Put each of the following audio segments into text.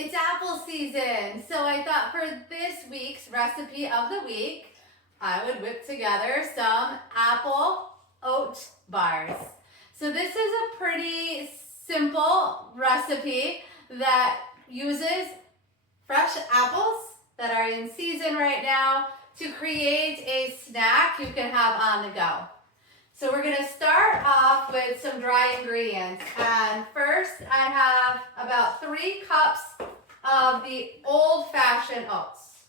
It's apple season, so I thought for this week's recipe of the week, I would whip together some apple oat bars. So this is a pretty simple recipe that uses fresh apples that are in season right now to create a snack you can have on the go. So we're gonna start off with some dry ingredients. And first I have about 3 cups of the old-fashioned oats.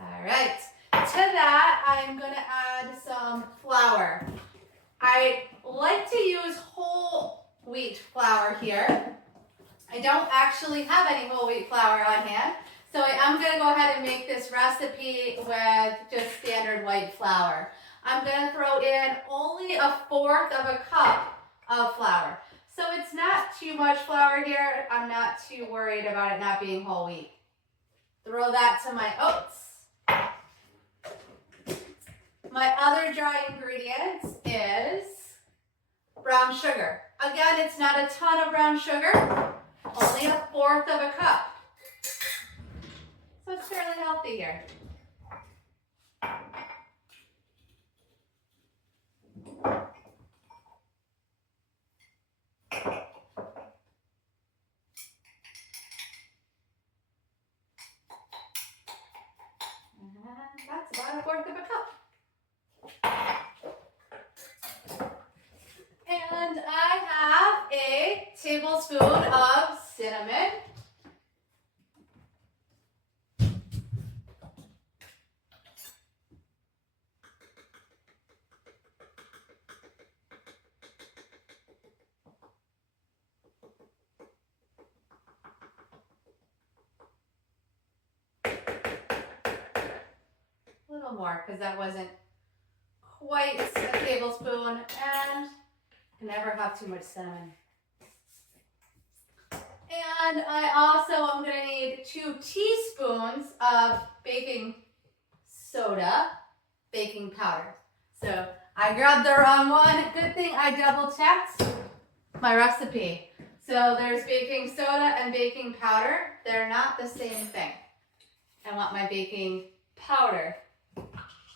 All right, to that I'm gonna add some flour. I like to use whole wheat flour here. I don't actually have any whole wheat flour on hand, so I'm going to go ahead and make this recipe with just standard white flour. I'm going to throw in only 1/4 of a cup of flour. So it's not too much flour here. I'm not too worried about it not being whole wheat. Throw that to my oats. My other dry ingredient is brown sugar. Again, it's not a ton of brown sugar, only 1/4 of a cup. So it's fairly healthy here. And that's about 1/4 of a cup. And I have a tablespoon of cinnamon. A little more because that wasn't quite a tablespoon, and I never have too much cinnamon. And I also am going to need 2 teaspoons of baking soda, baking powder. So I grabbed the wrong one. Good thing I double checked my recipe. So there's baking soda and baking powder. They're not the same thing. I want my baking powder.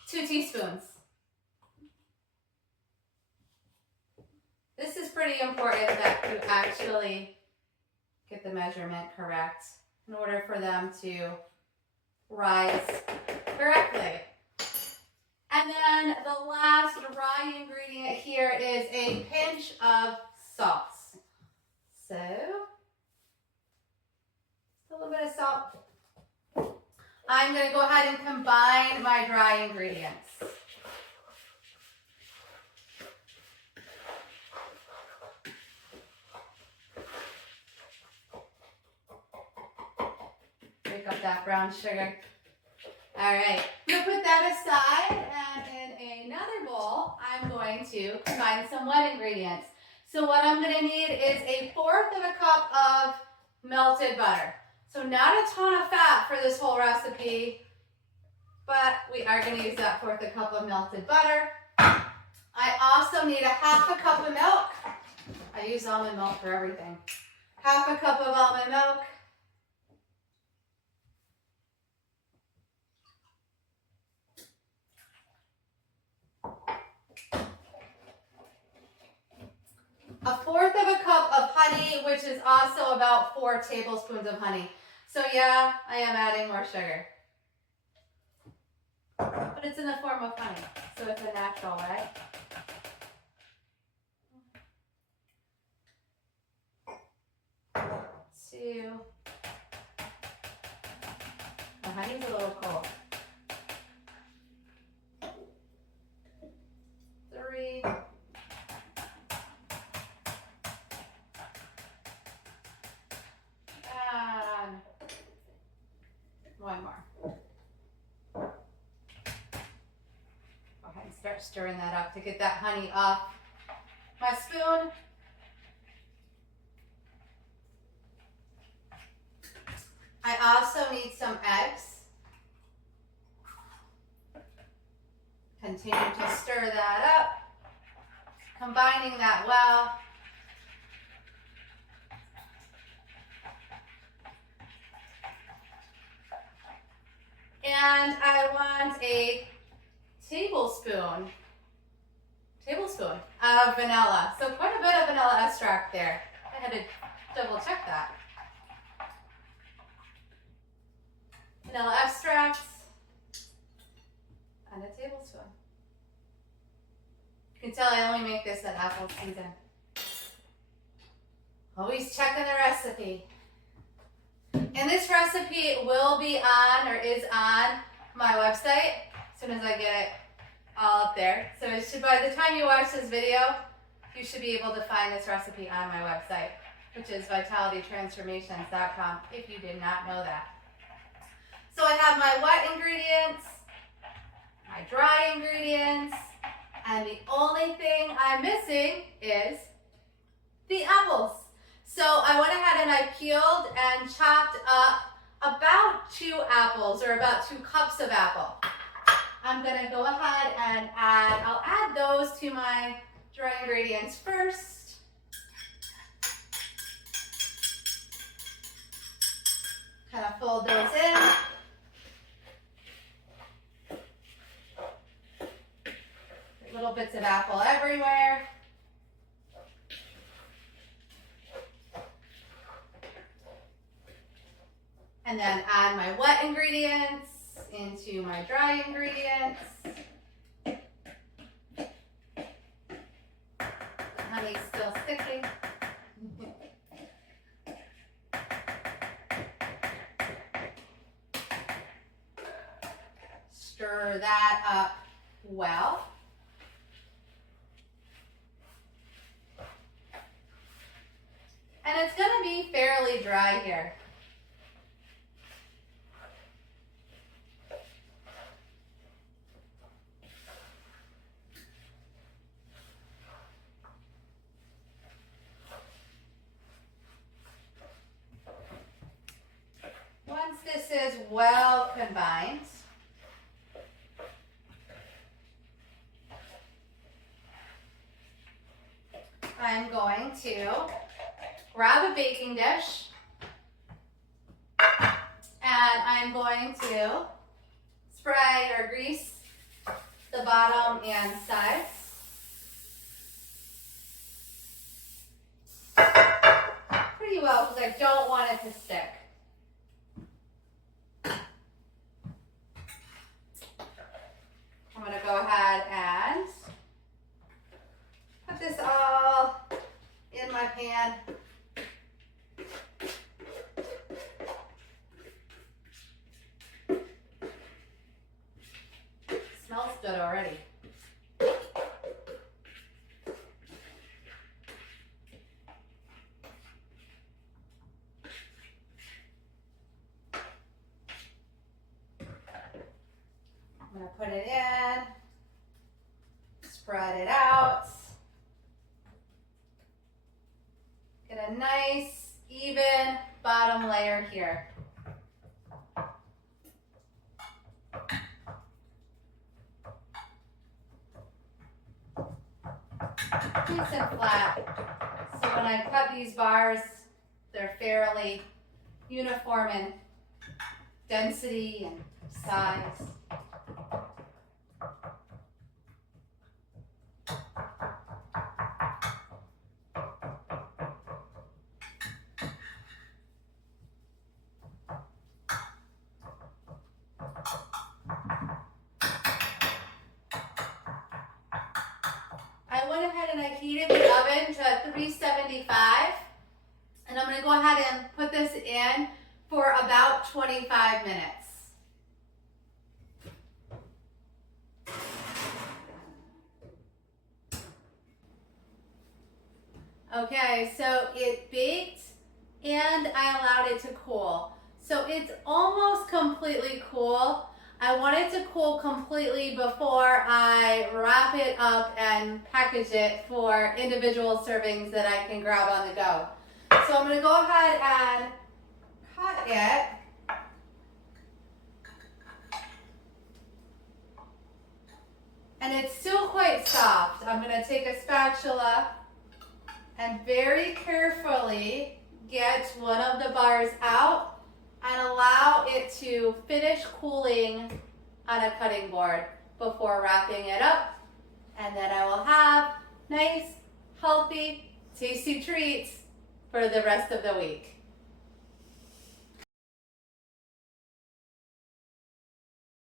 2 teaspoons. This is pretty important that you actually get the measurement correct in order for them to rise correctly. And then the last dry ingredient here is a pinch of salt. So, a little bit of salt. I'm going to go ahead and combine my dry ingredients. Break up that brown sugar. All right, I'm going to put that aside, and in another bowl, I'm going to combine some wet ingredients. So what I'm going to need is 1/4 of a cup of melted butter. So not a ton of fat for this whole recipe, but we are going to use that 1/4 cup of melted butter. I also need 1/2 cup of milk. I use almond milk for everything. 1/2 cup of almond milk. A 1/4 of a cup of honey, which is also about 4 tablespoons of honey. So yeah, I am adding more sugar. But it's in the form of honey, so it's a natural way. Two. The honey's a little cold. 3. And 1 more. Go ahead and start stirring that up to get that honey off my spoon. I also need some eggs. combining that well. And I want a tablespoon of vanilla. So quite a bit of vanilla extract there. I had to double check that. Vanilla extract and a tablespoon. You can tell I only make this at apple season. Always checking the recipe. And this recipe will be on or is on my website as soon as I get it all up there. So it should, by the time you watch this video, you should be able to find this recipe on my website, which is vitalitytransformations.com, if you did not know that. So I have my wet ingredients, my dry ingredients, and the only thing I'm missing is the apples. So I went ahead and I peeled and chopped up about 2 apples, or about 2 cups of apple. I'm gonna go ahead and I'll add those to my dry ingredients first. Kind of fold those in. Little bits of apple everywhere. And then add my wet ingredients into my dry ingredients. The honey's still sticking. Stir that up well. And it's going to be fairly dry here. Once this is well combined, I'm going to grab a baking dish and I'm going to spray or grease the bottom and sides. Pretty well, because I don't want it to stick. I'm going to go ahead and put this all in my pan. Smells good already. I'm going to put it in, spread it out, get a nice even bottom layer here. Nice and flat. So when I cut these bars, they're fairly uniform in density and size. I went ahead and I heated the oven to 375, and I'm going to go ahead and put this in for about 25 minutes. Okay, so it baked and I allowed it to cool. So it's almost completely cool. I want it to cool completely before I wrap it up and package it for individual servings that I can grab on the go. So I'm going to go ahead and cut it. And it's still quite soft. soft. I'm gonna take a spatula and very carefully get one of the bars out and allow it to finish cooling on a cutting board before wrapping it up. And then I will have nice, healthy, tasty treats for the rest of the week.